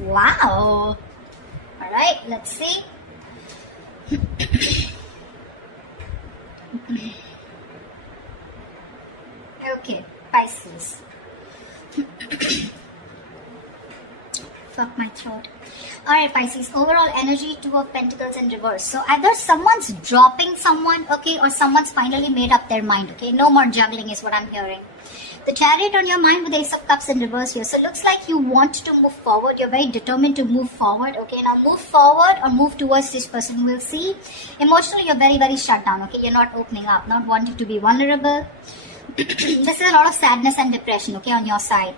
Wow. All right, let's see. Okay, Pisces. Fuck my throat. Alright, Pisces, overall energy, Two of Pentacles in reverse. So either someone's dropping someone, okay, or someone's finally made up their mind, okay. No more juggling is what I'm hearing. The Chariot on your mind with the Ace of Cups in reverse here. So it looks like you want to move forward. You're very determined to move forward, okay. Now move forward or move towards this person. We'll see. Emotionally, you're very, very shut down, okay. You're not opening up, not wanting to be vulnerable. This is a lot of sadness and depression, okay, on your side.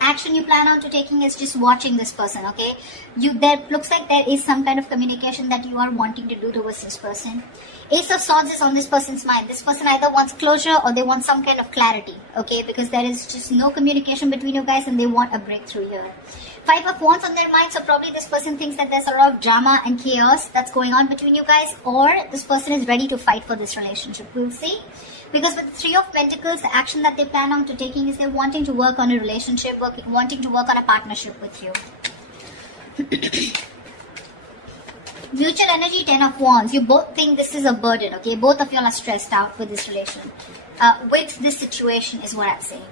Action you plan on to taking is just watching this person, okay. There looks like there is some kind of communication that you are wanting to do towards this person. Ace of Swords is on this person's mind. This person either wants closure or they want some kind of clarity, okay, because there is just no communication between you guys and they want a breakthrough here. Five of Wands on their mind, so probably this person thinks that there's a lot of drama and chaos that's going on between you guys, or this person is ready to fight for this relationship. We'll see. Because with the Three of Pentacles, the action that they plan on to taking is they're wanting to work on a relationship, wanting to work on a partnership with you. Mutual energy, Ten of Wands. You both think this is a burden, okay? Both of you are stressed out with this relation. With this situation is what I'm saying.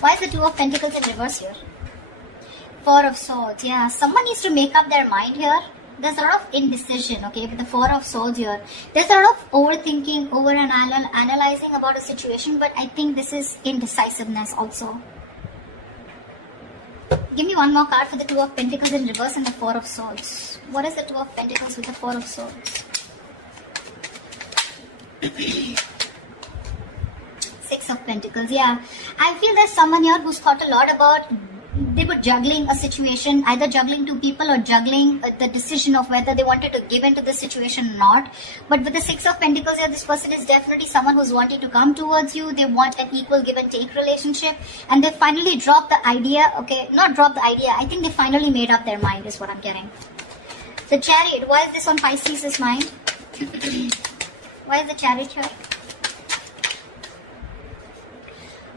Why is the Two of Pentacles in reverse here? Four of Swords, yeah. Someone needs to make up their mind here. There's a lot of indecision, okay, with the Four of Swords here. There's a lot of overthinking, analyzing about a situation, but I think this is indecisiveness also. Give me one more card for the Two of Pentacles in reverse and the Four of Swords. What is the Two of Pentacles with the Four of Swords? Six of Pentacles, yeah. I feel there's someone here who's thought a lot about they were juggling a situation, either juggling two people or juggling the decision of whether they wanted to give into the situation or not. But with the Six of Pentacles here, this person is definitely someone who's wanting to come towards you. They want an equal give and take relationship, and they finally dropped the idea, okay, not dropped the idea, I think they finally made up their mind is what I'm getting. The Chariot, why is this on Pisces' mind? Why is the Chariot here?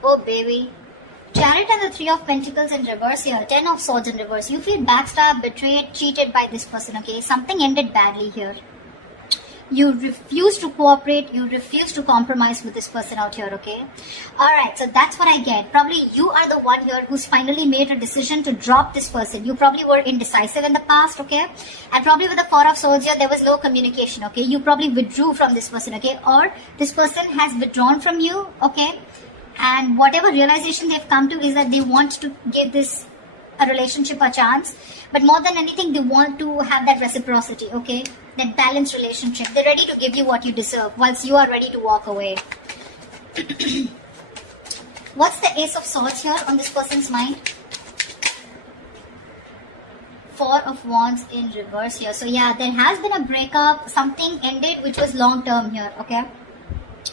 Oh baby. Chariot and the Three of Pentacles in reverse here. Ten of Swords in reverse. You feel backstabbed, betrayed, cheated by this person, okay? Something ended badly here. You refuse to cooperate. You refuse to compromise with this person out here, okay? Alright, so that's what I get. Probably you are the one here who's finally made a decision to drop this person. You probably were indecisive in the past, okay? And probably with the Four of Swords here, there was no communication, okay? You probably withdrew from this person, okay? Or this person has withdrawn from you, okay? And whatever realization they've come to is that they want to give this a relationship a chance, but more than anything they want to have that reciprocity, okay, that balanced relationship. They're ready to give you what you deserve whilst you are ready to walk away. What's the Ace of Swords here on this person's mind? Four of Wands in reverse here. So yeah, there has been a breakup, something ended which was long term here, okay?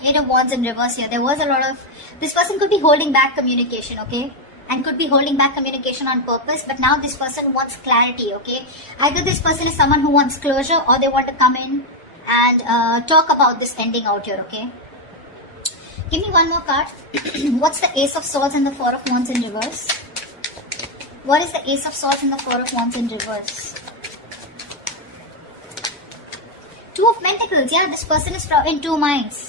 Eight of Wands in reverse here. There was a lot of, this person could be holding back communication, okay, and could be holding back communication on purpose, but now this person wants clarity, okay. Either this person is someone who wants closure, or they want to come in and talk about this ending out here, okay. Give me one more card. What's the Ace of Swords and the Four of Wands in reverse? What is the Ace of Swords and the Four of Wands in reverse? Two of Pentacles, yeah, this person is in two minds.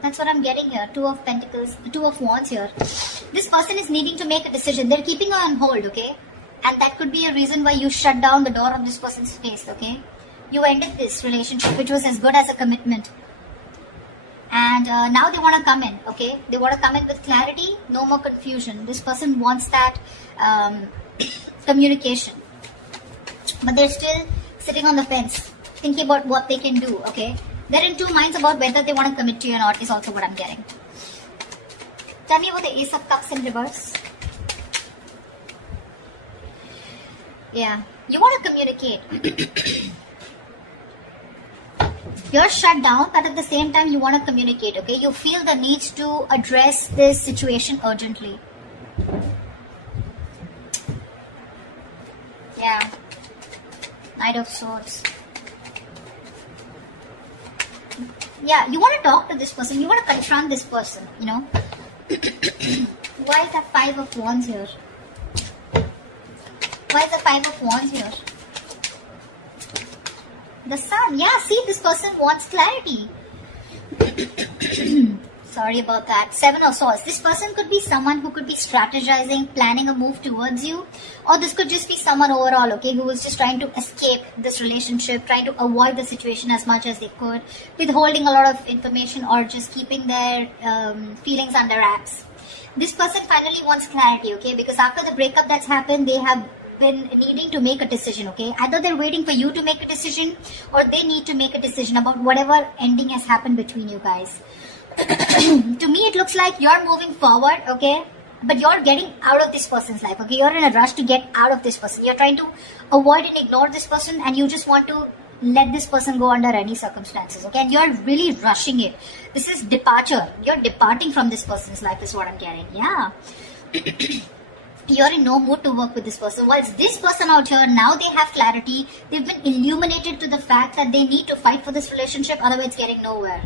That's what I'm getting here. Two of Pentacles, Two of Wands here. This person is needing to make a decision. They're keeping her on hold, okay? And that could be a reason why you shut down the door of this person's face, okay? You ended this relationship, which was as good as a commitment. And now they want to come in, okay? They want to come in with clarity, no more confusion. This person wants that communication. But they're still sitting on the fence, thinking about what they can do, okay? They're in two minds about whether they want to commit to you or not is also what I'm getting. Tell me about the Ace of Cups in reverse. Yeah, you want to communicate. You're shut down, but at the same time you want to communicate, okay? You feel the need to address this situation urgently. Yeah. Knight of Swords. Yeah, you want to talk to this person. You want to confront this person, you know. Why is that Five of Wands here? Why is the Five of Wands here? The Sun. Yeah, see, this person wants clarity. Sorry about that. Seven of Swords. This person could be someone who could be strategizing, planning a move towards you. Or this could just be someone overall, okay, who was just trying to escape this relationship, trying to avoid the situation as much as they could, withholding a lot of information or just keeping their feelings under wraps. This person finally wants clarity, okay, because after the breakup that's happened, they have been needing to make a decision, okay. Either they're waiting for you to make a decision or they need to make a decision about whatever ending has happened between you guys. To me, it looks like you're moving forward, okay, but you're getting out of this person's life, okay. You're in a rush to get out of this person. You're trying to avoid and ignore this person, and you just want to let this person go under any circumstances, okay, and you're really rushing it. This is departure. You're departing from this person's life is what I'm getting. Yeah. You're in no mood to work with this person. Whilst this person out here, now they have clarity. They've been illuminated to the fact that they need to fight for this relationship, otherwise it's getting nowhere.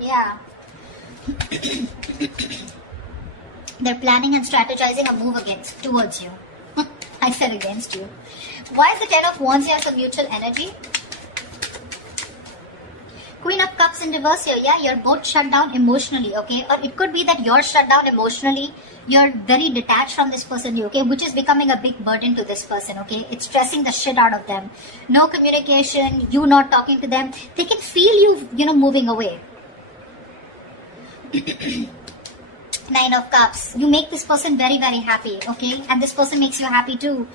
Yeah. They're planning and strategizing a move towards you. I said against you. Why is the Ten of Wands here as a mutual energy? Queen of Cups in reverse here. Yeah, you're both shut down emotionally, okay? Or it could be that you're shut down emotionally. You're very detached from this person, okay? Which is becoming a big burden to this person, okay? It's stressing the shit out of them. No communication, you not talking to them. They can feel you, moving away. Nine of Cups. You make this person very, very happy, okay? And this person makes you happy too.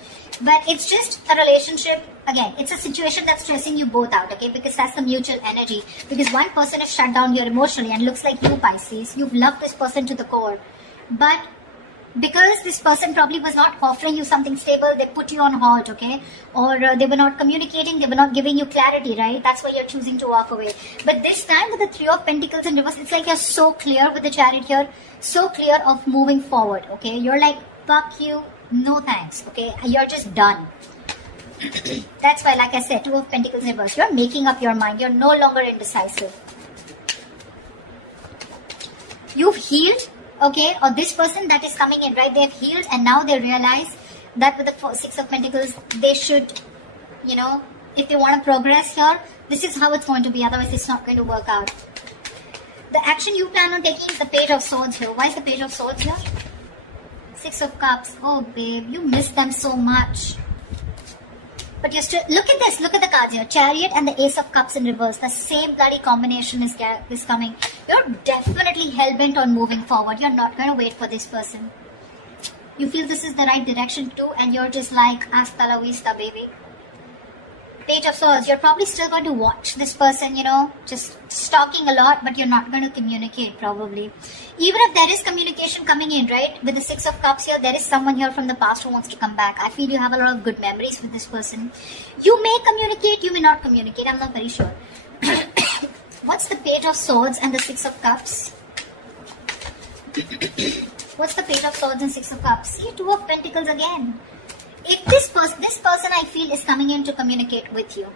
But it's just a relationship. Again, it's a situation that's stressing you both out, okay? Because that's the mutual energy. Because one person is shut down here emotionally and looks like you, Pisces. You've loved this person to the core. But because this person probably was not offering you something stable, they put you on hold, okay? Or they were not communicating, they were not giving you clarity, right? That's why you're choosing to walk away. But this time with the Three of Pentacles in reverse, it's like you're so clear with the Chariot here, so clear of moving forward, okay? You're like, fuck you, no thanks, okay? You're just done. That's why, like I said, Two of Pentacles in reverse, you're making up your mind. You're no longer indecisive. You've healed. Okay, or this person that is coming in, right, they've healed and now they realize that with the Six of Pentacles, they should, if they want to progress here, this is how it's going to be, otherwise it's not going to work out. The action you plan on taking is the Page of Swords here. Why is the Page of Swords here? Six of Cups. Oh, babe, you miss them so much. But you're still, look at this, look at the cards here. Chariot and the Ace of Cups in reverse. The same bloody combination is coming. You're definitely hell-bent on moving forward. You're not going to wait for this person. You feel this is the right direction too, and you're just like, hasta la vista, baby. Page of Swords, you're probably still going to watch this person, just stalking a lot, but you're not going to communicate probably. Even if there is communication coming in, right, with the Six of Cups here, there is someone here from the past who wants to come back. I feel you have a lot of good memories with this person. You may communicate, you may not communicate, I'm not very sure. What's the Page of Swords and the Six of Cups? What's the Page of Swords and Six of Cups? See, Two of Pentacles again. If this person I feel is coming in to communicate with you.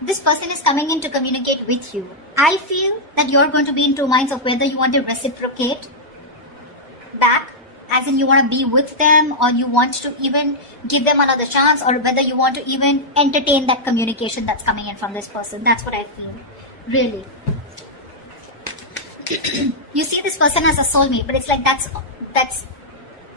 This person is coming in to communicate with you. I feel that you're going to be in two minds of whether you want to reciprocate back, as in you want to be with them, or you want to even give them another chance, or whether you want to even entertain that communication that's coming in from this person. That's what I feel. Really. You see this person as a soulmate, but it's like that's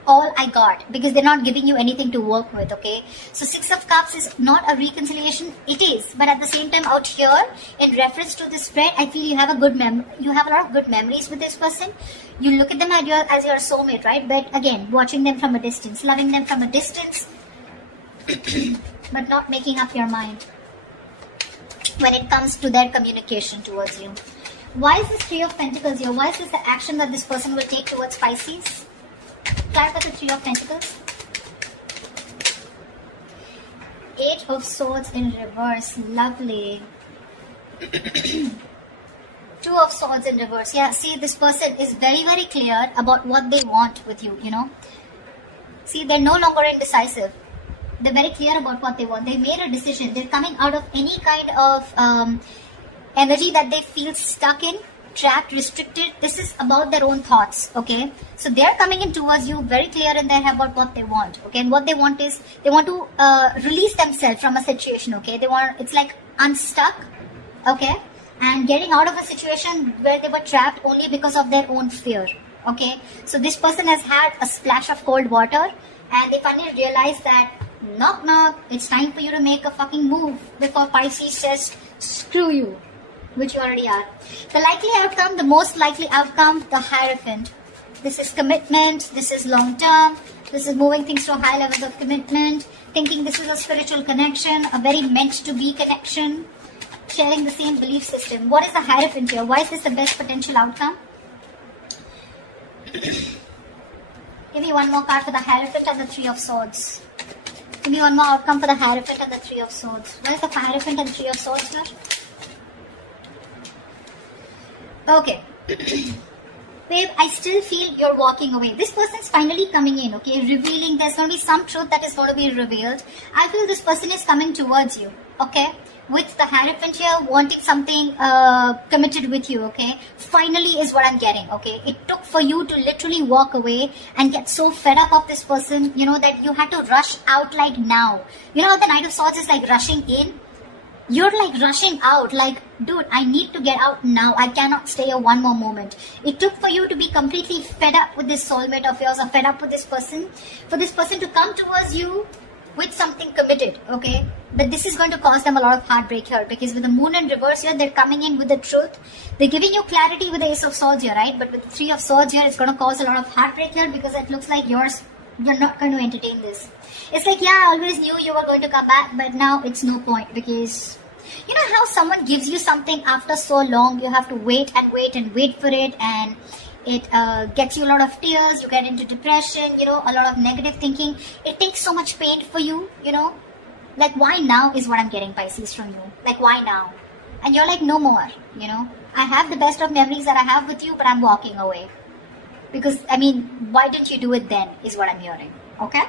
all I got, because they're not giving you anything to work with, okay? So Six of Cups is not a reconciliation. It is, but at the same time out here, in reference to this spread, I feel you have a lot of good memories with this person. You look at them as your soulmate, right? But again, watching them from a distance, loving them from a distance, but not making up your mind when it comes to their communication towards you. Why is this Three of Pentacles here? Why is this the action that this person will take towards Pisces? Clarify the Three of Pentacles. Eight of Swords in reverse. Lovely. Two of Swords in reverse. Yeah, see, this person is very, very clear about what they want with you, See, they're no longer indecisive. They're very clear about what they want. They made a decision. They're coming out of any kind of energy that they feel stuck in, trapped, restricted, this is about their own thoughts, okay? So they're coming in towards you very clear in their head about what they want, okay? And what they want is, they want to release themselves from a situation, okay? It's like unstuck, okay? And getting out of a situation where they were trapped only because of their own fear, okay? So this person has had a splash of cold water, and they finally realize that, knock knock, it's time for you to make a fucking move before Pisces says, screw you. Which you already are. The likely outcome, the most likely outcome, the Hierophant. This is commitment, this is long term, this is moving things to high levels of commitment, thinking this is a spiritual connection, a very meant to be connection, sharing the same belief system. What is the Hierophant here? Why is this the best potential outcome? Give me one more card for the Hierophant and the Three of Swords. Give me one more outcome for the Hierophant and the Three of Swords. What is the Hierophant and the Three of Swords here? Okay. Babe, I still feel you're walking away. This person's finally coming in, okay? Revealing, there's going to be some truth that is going to be revealed. I feel this person is coming towards you, okay? With the Hierophant here, wanting something committed with you, okay? Finally is what I'm getting, okay? It took for you to literally walk away and get so fed up of this person, you know, that you had to rush out like now. You know how the Knight of Swords is like rushing in? You're like rushing out, like, dude, I need to get out now. I cannot stay here one more moment. It took for you to be completely fed up with this soulmate of yours, or fed up with this person, for this person to come towards you with something committed, okay? But this is going to cause them a lot of heartbreak here, because with the Moon in reverse here, they're coming in with the truth. They're giving you clarity with the Ace of Swords here, right? But with the Three of Swords here, it's going to cause a lot of heartbreak here, because it looks like you're not going to entertain this. It's like, yeah, I always knew you were going to come back, but now it's no point, because you know how someone gives you something after so long, you have to wait and wait and wait for it, and it gets you a lot of tears, you get into depression, you know, a lot of negative thinking. It takes so much pain for you, you know. Like, why now is what I'm getting, Pisces, from you. Like, why now? And you're like, no more, you know. I have the best of memories that I have with you, but I'm walking away. Because, I mean, why didn't you do it then, is what I'm hearing, okay?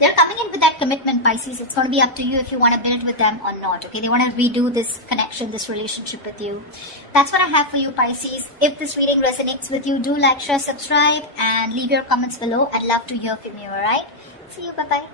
They're coming in with that commitment, Pisces. It's going to be up to you if you want to build with them or not, okay? They want to redo this connection, this relationship with you. That's what I have for you, Pisces. If this reading resonates with you, do like, share, subscribe, and leave your comments below. I'd love to hear from you, alright? See you, bye-bye.